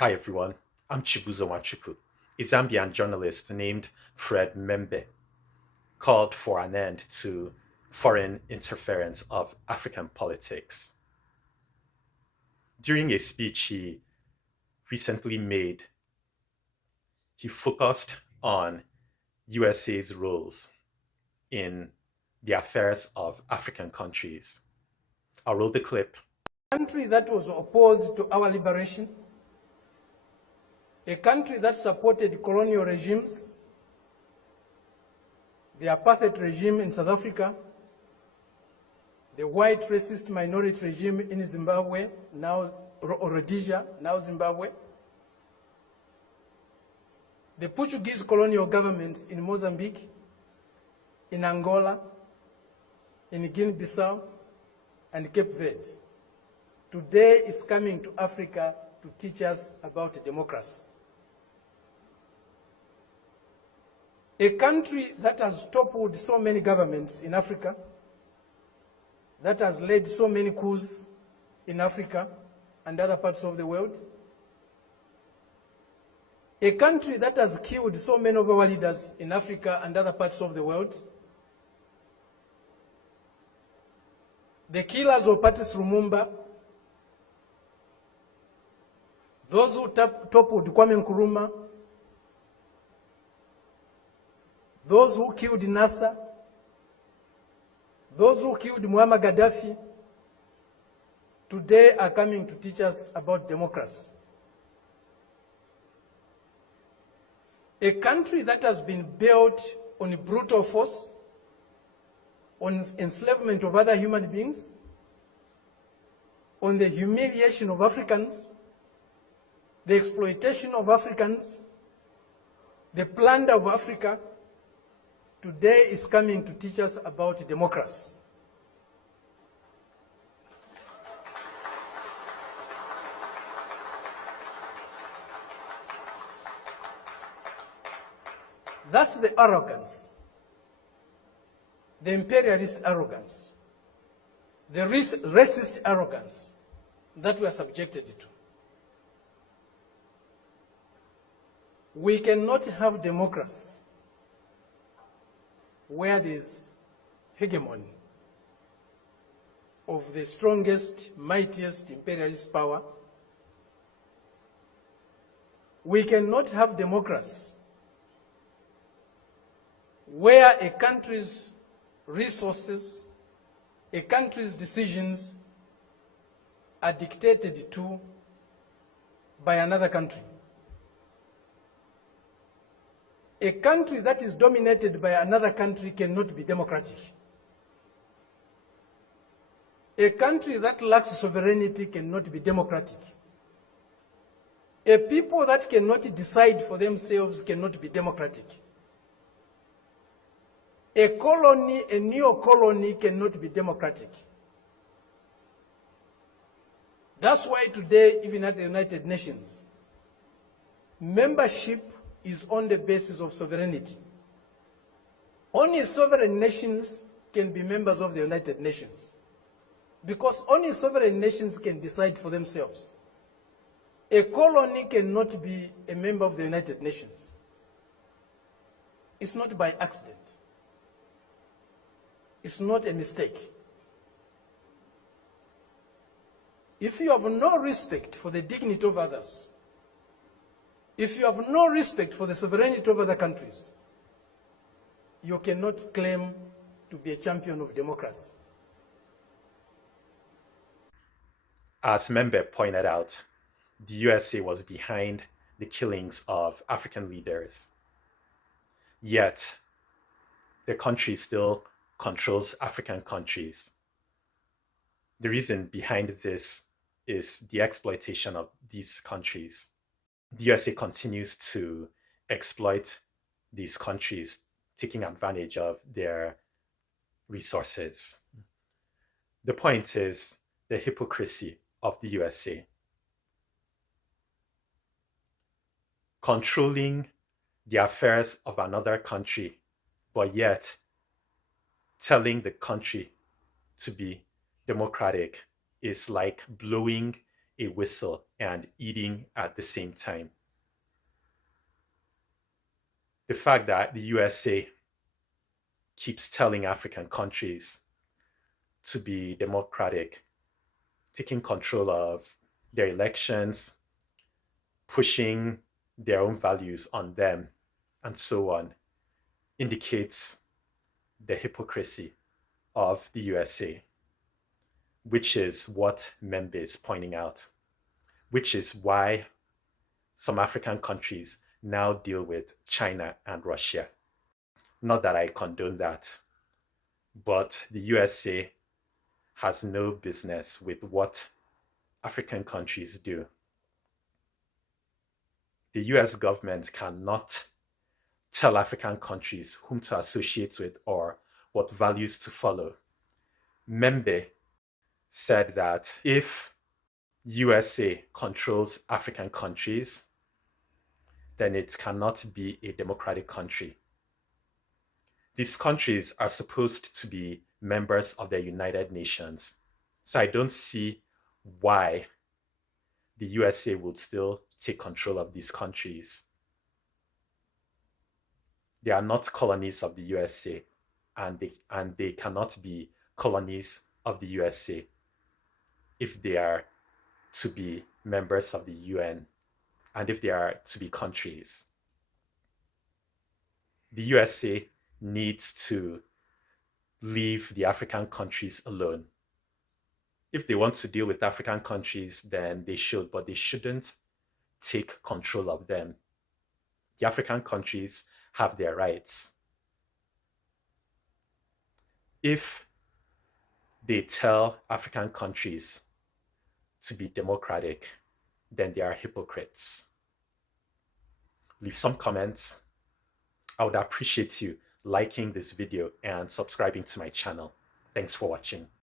Hi everyone, I'm Chibuzo Wachuku, a Zambian journalist named Fred Membe, called for an end to foreign interference of African politics. During a speech he recently made, he focused on USA's roles in the affairs of African countries. I'll roll the clip. A country that was opposed to our liberation, a country that supported colonial regimes, the apartheid regime in South Africa, the white racist minority regime in Zimbabwe, now Rhodesia, now Zimbabwe, the Portuguese colonial governments in Mozambique, in Angola, in Guinea-Bissau, and Cape Verde, today is coming to Africa to teach us about democracy. A country that has toppled so many governments in Africa, that has led so many coups in Africa and other parts of the world, a country that has killed so many of our leaders in Africa and other parts of the world, the killers of Patrice Lumumba, those who toppled Kwame Nkrumah, those who killed Nasser, those who killed Muammar Gaddafi, today are coming to teach us about democracy. A country that has been built on brutal force, on enslavement of other human beings, on the humiliation of Africans, the exploitation of Africans, the plunder of Africa, today is coming to teach us about democracy. That's the arrogance, the imperialist arrogance, the racist arrogance that we are subjected to. We cannot have democracy where there is hegemony of the strongest, mightiest imperialist power. We cannot have democracy where a country's resources, a country's decisions are dictated to by another country. A country that is dominated by another country cannot be democratic. A country that lacks sovereignty cannot be democratic. A people that cannot decide for themselves cannot be democratic. A colony, a neo-colony cannot be democratic. That's why today, even at the United Nations, membership is on the basis of sovereignty. Only sovereign nations can be members of the United Nations, because only sovereign nations can decide for themselves. A colony cannot be a member of the United Nations. It's not by accident. It's not a mistake. If you have no respect for the dignity of others, if you have no respect for the sovereignty of other countries, you cannot claim to be a champion of democracy. As Membe pointed out, the USA was behind the killings of African leaders. Yet, the country still controls African countries. The reason behind this is the exploitation of these countries. The USA continues to exploit these countries, taking advantage of their resources. The point is the hypocrisy of the USA. Controlling the affairs of another country, but yet telling the country to be democratic is like blowing a whistle and eating at the same time. The fact that the USA keeps telling African countries to be democratic, taking control of their elections, pushing their own values on them, and so on, indicates the hypocrisy of the USA, which is what Membe is pointing out, which is why some African countries now deal with China and Russia. Not that I condone that, but the USA has no business with what African countries do. The US government cannot tell African countries whom to associate with or what values to follow. Membe said that if USA controls African countries, then it cannot be a democratic country. These countries are supposed to be members of the United Nations. So I don't see why the USA would still take control of these countries. They are not colonies of the USA, and they cannot be colonies of the USA if they are to be members of the UN and if they are to be countries. The USA needs to leave the African countries alone. If they want to deal with African countries, then they should, but they shouldn't take control of them. The African countries have their rights. If they tell African countries to be democratic, then they are hypocrites. Leave some comments. I would appreciate you liking this video and subscribing to my channel. Thanks for watching.